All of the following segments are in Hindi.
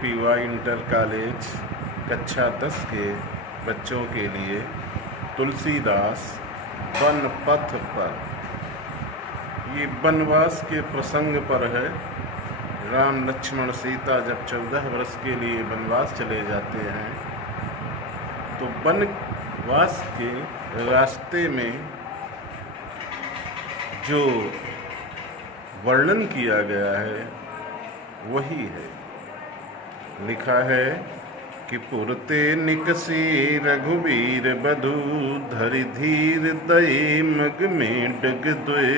पीवाई इंटर कॉलेज कक्षा 10 के बच्चों के लिए तुलसीदास वन पथ पर। ये वनवास के प्रसंग पर है। राम लक्ष्मण सीता जब 14 वर्ष के लिए वनवास चले जाते हैं तो वनवास के रास्ते में जो वर्णन किया गया है वही है। लिखा है कि पुरते निकसी रघुवीर बधु धरि धीर दये मग में डग द्वे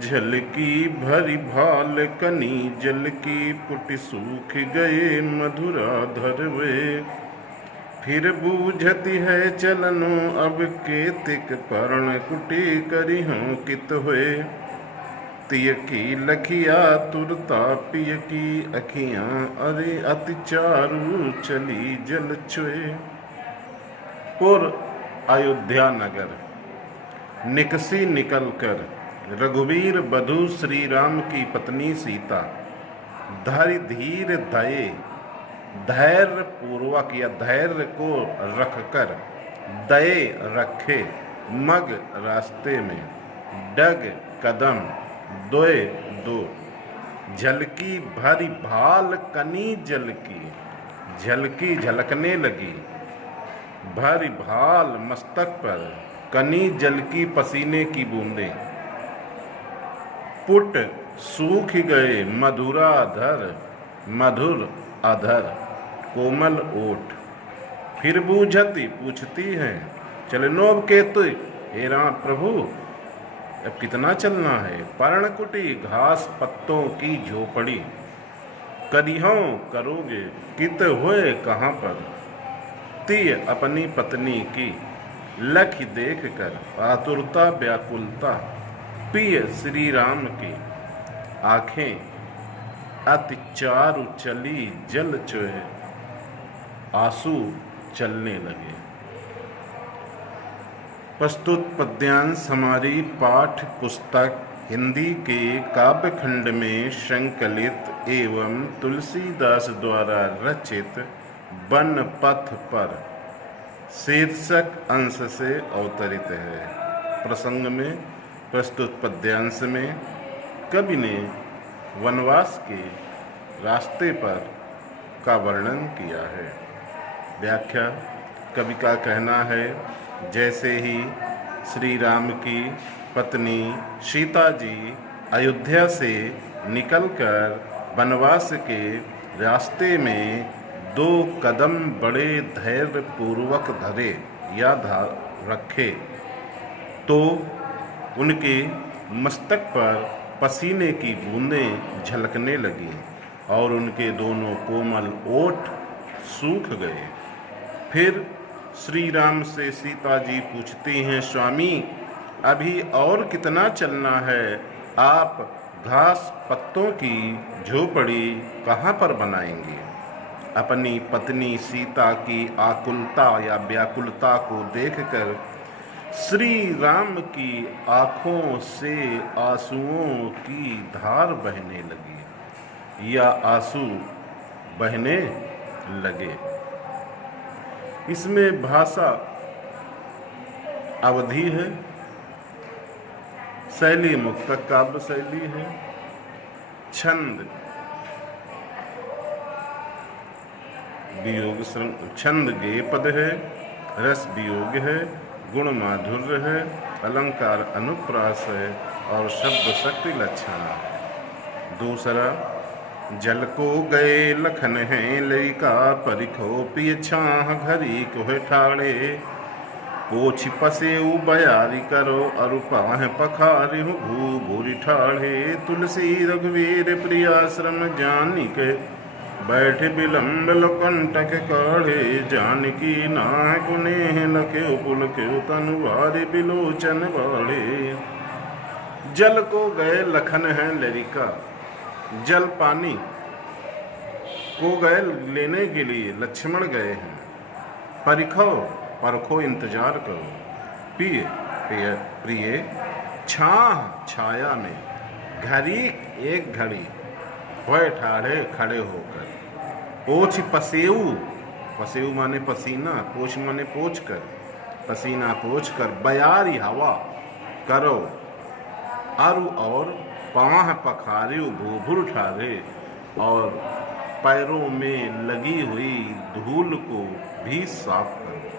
झलकी भरी भाल कनी जल की पुट सूख गए मधुरा धरवे फिर बूझती है चलनो अब के तिक पर्ण कुटी करी हूँ कित हुए तिय की लखिया तुरता पिय की अखियाँ अरे अति चारू चली जल छुए। पुर अयोध्या नगर निकसी निकलकर रघुवीर बधु श्री राम की पत्नी सीता धरि धीर दये धैर्य पूर्वक या धैर्य को रखकर दये रखे मग रास्ते में डग कदम दोए दो झलकी भरी भाल कनी जल की झलकी झलकने लगी भरी भाल मस्तक पर कनी जल की पसीने की बूंदें पुट सूख गए मधुर अधर कोमल ओठ फिर बूझती पूछती हैं चलनो अब केतु हे राम प्रभु अब कितना चलना है। पर्णकुटी घास पत्तों की झोपड़ी करिहों करोगे कित हुए कहाँ पर तिय अपनी पत्नी की लख देख कर आतुरता व्याकुलता पिय श्री राम की आंखें अति चारु चली जल चुए आंसू चलने लगे। प्रस्तुत पद्यांश हमारी पाठ्य पुस्तक हिंदी के काव्य खंड में संकलित एवं तुलसीदास द्वारा रचित वन पथ पर शीर्षक अंश से अवतरित है। प्रसंग में प्रस्तुत पद्यांश में कवि ने वनवास के रास्ते पर का वर्णन किया है। व्याख्या कवि का कहना है जैसे ही श्री राम की पत्नी सीता जी अयोध्या से निकलकर वनवास के रास्ते में 2 कदम बड़े धैर्य पूर्वक धरे या रखे तो उनके मस्तक पर पसीने की बूंदें झलकने लगी और उनके दोनों कोमल ओठ सूख गए। फिर श्री राम से सीता जी पूछती हैं स्वामी अभी और कितना चलना है, आप घास पत्तों की झोपड़ी कहाँ पर बनाएंगे। अपनी पत्नी सीता की आकुलता या व्याकुलता को देखकर श्री राम की आँखों से आंसुओं की धार बहने लगी या आंसू बहने लगे। इसमें भाषा अवधि है, शैली मुक्तक काव्य शैली है, छंद वियोग छंद गेय पद है, रस वियोग है, गुण माधुर्य है, अलंकार अनुप्रास है और शब्द शक्ति लक्षण। दूसरा जल को गए लखन हैं लइका परिखो पिय छाह घरी कोहे ठाड़े पोछ पसे बयारी करो अरुपाह पखारि भू भूरी ठाड़े तुलसी रघुवीर प्रियाश्रम जानी के बैठ विलम्ब लोकंटक काढ़े जानकी नाह गुने लखे पुल के तनुवारी बिलोचन बाढ़े। जल को गए लखन है लरिका जल पानी को गए लेने के लिए लक्ष्मण गए हैं। परखो इंतजार करो पिय प्रिय छाया में घड़ी एक घड़ी होए ठाड़े खड़े होकर पोछ पसेऊ, पसेऊ माने पसीना, पोछ माने पोछ कर, पसीना पोछ कर बयारी हवा करो आरु और पाँह पखारे भूभुर ठारे और पैरों में लगी हुई धूल को भी साफ करो।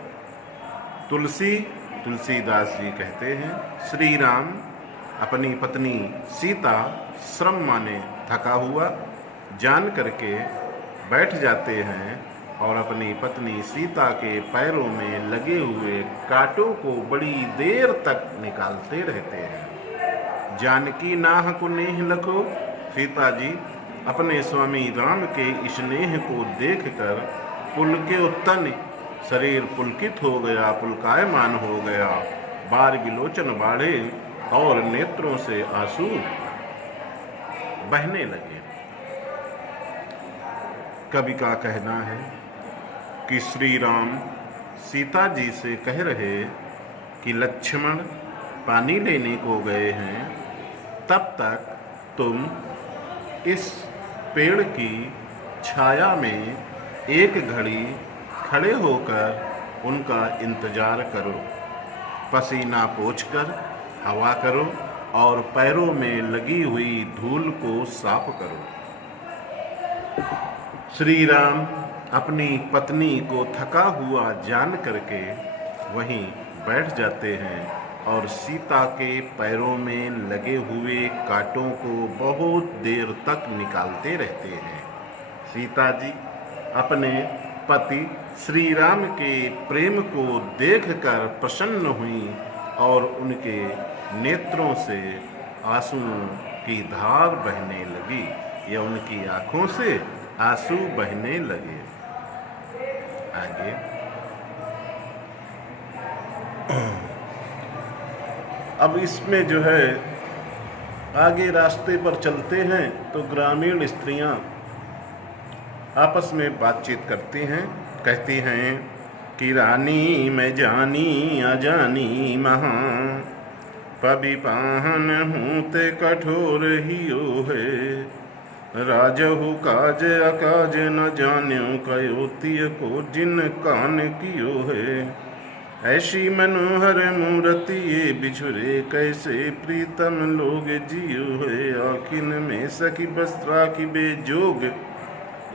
तुलसीदास जी कहते हैं, श्री राम अपनी पत्नी सीता श्रम माने थका हुआ जान करके बैठ जाते हैं और अपनी पत्नी सीता के पैरों में लगे हुए कांटों को बड़ी देर तक निकालते रहते हैं। जानकी नाह को नेह लखो, सीता जी अपने स्वामी राम के स्नेह को देखकर पुलके उत्तन, शरीर पुलकित हो गया, पुलकायमान हो गया, बार विलोचन बाढ़े और नेत्रों से आंसू बहने लगे। कवि का कहना है कि श्री राम सीता जी से कह रहे कि लक्ष्मण पानी लेने को गए हैं, तब तक तुम इस पेड़ की छाया में एक घड़ी खड़े होकर उनका इंतजार करो, पसीना पोंछकर हवा करो और पैरों में लगी हुई धूल को साफ करो। श्री राम अपनी पत्नी को थका हुआ जान करके वहीं बैठ जाते हैं और सीता के पैरों में लगे हुए कांटों को बहुत देर तक निकालते रहते हैं। सीता जी अपने पति श्री राम के प्रेम को देखकर प्रसन्न हुई और उनके नेत्रों से आंसुओं की धार बहने लगी या उनकी आंखों से आंसू बहने लगे। आगे अब इसमें जो है आगे रास्ते पर चलते हैं तो ग्रामीण स्त्रियां आपस में बातचीत करती हैं, कहती हैं कि रानी मैं जानी अजानी महा, पबि पाहन हूँ ते कठोर हियो है, राजहु काज अकाज न जान्यो कयो तिय को जिन कान कियो है। ऐसी मनोहर मूर्ति ये बिछुरे कैसे प्रीतम लोग जियो है, आखिन में सखी बस्त्रा की बेजोग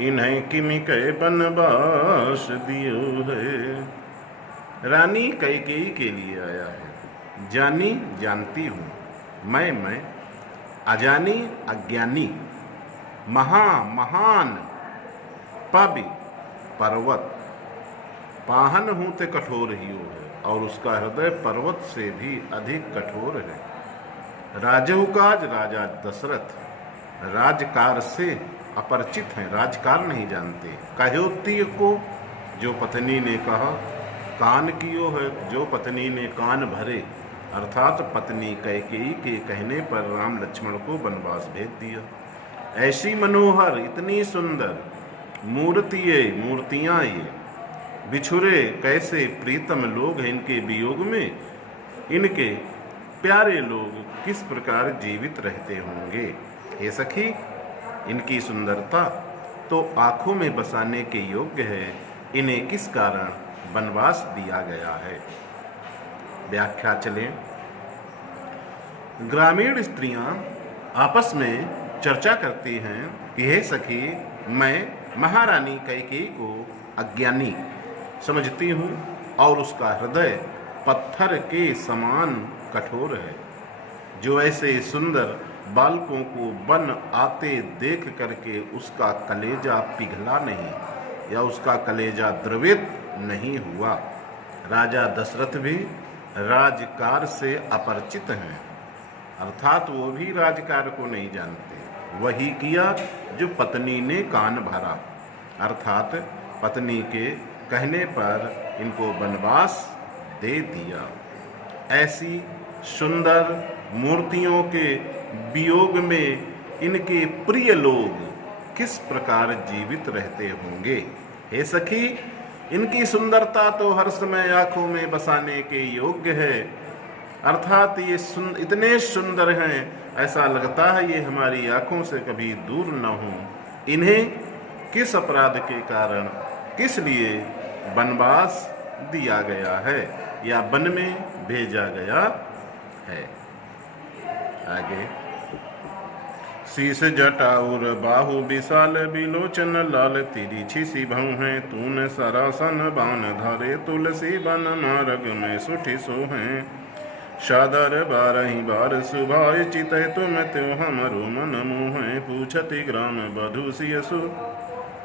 इन्हें किमि कह बनवास दियो है। रानी कैकेयी के लिए आया है। जानी जानती हूँ, मैं अजानी अज्ञानी, महान पबि पर्वत, पाहन हूँ ते कठोर ही हो है और उसका हृदय पर्वत से भी अधिक कठोर है। राजहु काज, राजा दशरथ राजकार से अपरिचित हैं, राजकार नहीं जानते। कह्योती को जो पत्नी ने कहा, कान कियो है जो पत्नी ने कान भरे, अर्थात पत्नी कैकेयी के कहने पर राम लक्ष्मण को वनवास भेज दिया। ऐसी मनोहर इतनी सुंदर मूर्तियाँ ये बिछुरे कैसे प्रीतम लोग हैं, इनके वियोग में इनके प्यारे लोग किस प्रकार जीवित रहते होंगे। हे सखी, इनकी सुंदरता तो आँखों में बसाने के योग्य है, इन्हें किस कारण वनवास दिया गया है। व्याख्या चलें। ग्रामीण स्त्रियां आपस में चर्चा करती हैं कि हे सखी, मैं महारानी कैकेयी को अज्ञानी समझती हूँ और उसका हृदय पत्थर के समान कठोर है। जो ऐसे सुंदर बालकों को वन आते देख करके उसका कलेजा पिघला नहीं या उसका कलेजा द्रवित नहीं हुआ। राजा दशरथ भी राजकार से अपरिचित हैं, अर्थात वो भी राजकार को नहीं जानते। वही किया जो पत्नी ने कान भरा, अर्थात पत्नी के कहने पर इनको वनवास दे दिया। ऐसी सुंदर मूर्तियों के वियोग में इनके प्रिय लोग किस प्रकार जीवित रहते होंगे। हे सखी, इनकी सुंदरता तो हर समय आंखों में बसाने के योग्य है, अर्थात ये इतने सुंदर हैं, ऐसा लगता है ये हमारी आंखों से कभी दूर न हो। इन्हें किस अपराध के कारण किस लिए वनवास दिया गया है या वन में भेजा गया है। आगे, शीश जटाउर बाहु विशाल बिलोचन लाल तिरछी सी भऊ हैं तून सरासन बाण धारे तुलसी बन मार्ग में सुठी सो हैं सादर बारही बार सुभाय चित तुम त्यो हमरो मन मोह पूछति ग्राम बधु सियसु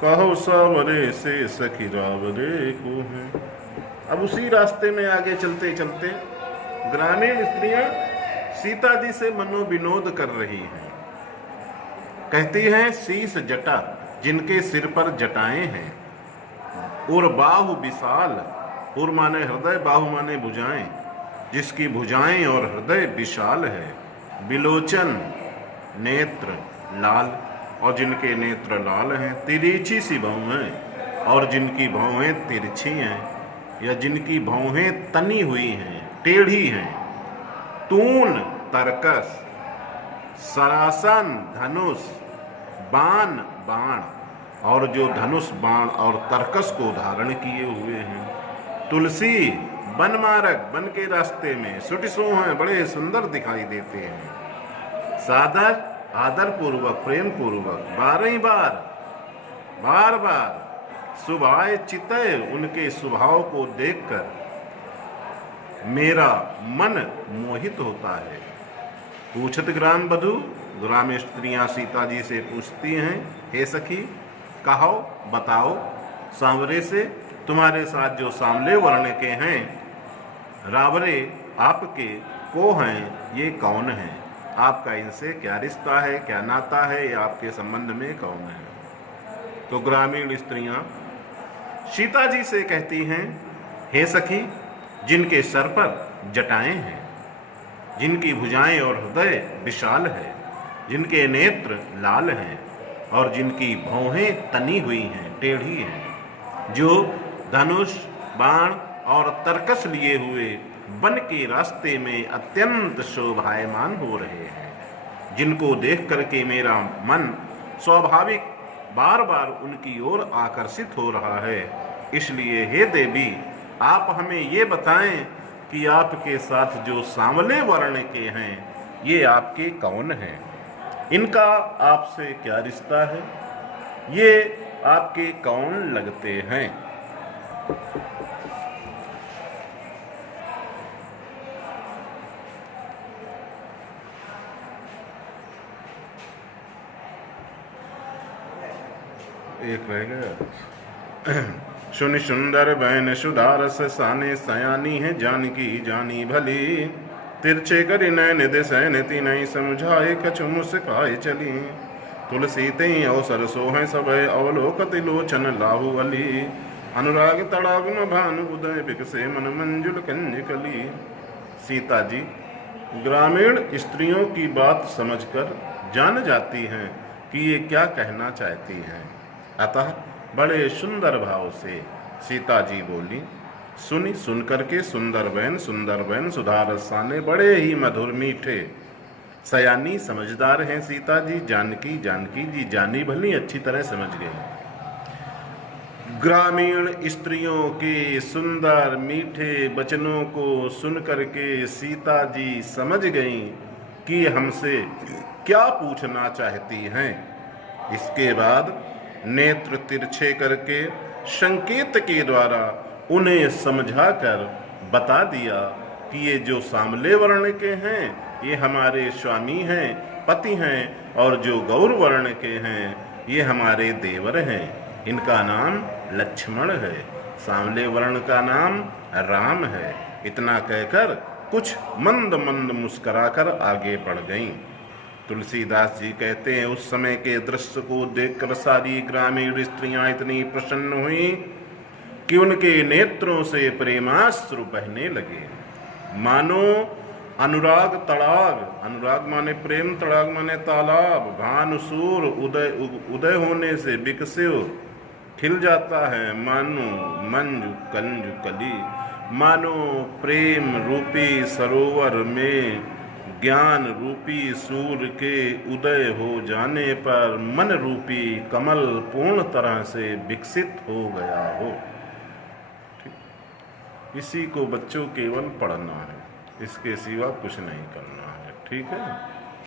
कहो सावरे से सखी रावरे को है। अब उसी रास्ते में आगे चलते चलते ग्रामीण स्त्रियां सीता जी से मनोविनोद कर रही हैं। कहती हैं शीश जटा, जिनके सिर पर जटाएं हैं, और बाहु विशाल, और माने हृदय, बाहु माने भुजाएं, जिसकी भुजाएं और हृदय विशाल है, बिलोचन नेत्र लाल, और जिनके नेत्र लाल हैं, तिरछी सी भौहें, और जिनकी भौहें तिरछी हैं या जिनकी भौहें तनी हुई हैं, टेढ़ी हैं, तून तरकस, सरासन धनुष, बाण बाण, और जो धनुष बाण और तरकस को धारण किए हुए हैं, तुलसी वन मार्ग, वन के रास्ते में सुटिसो हैं, बड़े सुंदर दिखाई देते हैं, सादर आदर पूर्वक प्रेम पूर्वक, बार बार सुभाए चितय, उनके स्वभाव को देखकर मेरा मन मोहित होता है। पूछत ग्राम बधु, ग्राम स्त्रियां सीता जी से पूछती हैं, हे सखी कहो बताओ, सांवरे से तुम्हारे साथ जो सांवले वर्ण के हैं, रावरे आपके को हैं, ये कौन हैं, आपका इनसे क्या रिश्ता है, क्या नाता है, या आपके संबंध में कौन है। तो ग्रामीण स्त्रियां सीता जी से कहती हैं, हे सखी, जिनके सर पर जटाएं हैं, जिनकी भुजाएं और हृदय विशाल है, जिनके नेत्र लाल हैं, और जिनकी भौहें तनी हुई हैं, टेढ़ी हैं, जो धनुष बाण और तरकस लिए हुए वन के रास्ते में अत्यंत शोभायमान हो रहे हैं, जिनको देख करके मेरा मन स्वाभाविक बार बार उनकी ओर आकर्षित हो रहा है। इसलिए हे देवी, आप हमें ये बताएं कि आपके साथ जो सांवले वर्ण के हैं, ये आपके कौन हैं, इनका आपसे क्या रिश्ता है, ये आपके कौन लगते हैं। एक रह गया। सुन सुंदर बहन सुधारस साने सयानी है जानकी जानी भली, तिरछे करी नैन दिसैन तीनई समझाए कछु मुस्काए चली, तुलसी तई अवसर सोहें सबय अवलोकति लोचन लाहु अली, अनुराग तड़ाग न भानु उदय बिकसे मन मंजुल कंज कली। सीता जी ग्रामीण स्त्रियों की बात समझकर जान जाती हैं कि ये क्या कहना चाहती हैं, अतः बड़े सुंदर भाव से सीता जी बोली, सुन करके सुंदर बहन सुधारस साने, बड़े ही मधुर मीठे, सयानी समझदार हैं सीता जी, जानकी जी जानी भली अच्छी तरह समझ गई। ग्रामीण स्त्रियों के सुंदर मीठे वचनों को सुन करके सीता जी समझ गईं कि हमसे क्या पूछना चाहती हैं। इसके बाद नेत्र तिरछे करके संकेत के द्वारा उन्हें समझाकर बता दिया कि ये जो सांवले वर्ण के हैं, ये हमारे स्वामी हैं, पति हैं, और जो गौर वर्ण के हैं, ये हमारे देवर हैं, इनका नाम लक्ष्मण है, सांवले वर्ण का नाम राम है। इतना कहकर कुछ मंद मंद मुस्कुराकर आगे बढ़ गईं। तुलसीदास जी कहते हैं, उस समय के दृश्य को देखकर सारी ग्रामीण स्त्रियां इतनी प्रसन्न हुई कि उनके नेत्रों से प्रेमाश्रु बहने लगे, मानो अनुराग तड़ाग, अनुराग माने प्रेम, तड़ाग माने तालाब, भानुसूर उदय होने से विकसिव खिल जाता है, मानो मंजु कंजु कली, मानो प्रेम रूपी सरोवर में ज्ञान रूपी सूर्य के उदय हो जाने पर मन रूपी कमल पूर्ण तरह से विकसित हो गया हो। ठीक, इसी को बच्चों केवल पढ़ना है, इसके सिवा कुछ नहीं करना है। ठीक है।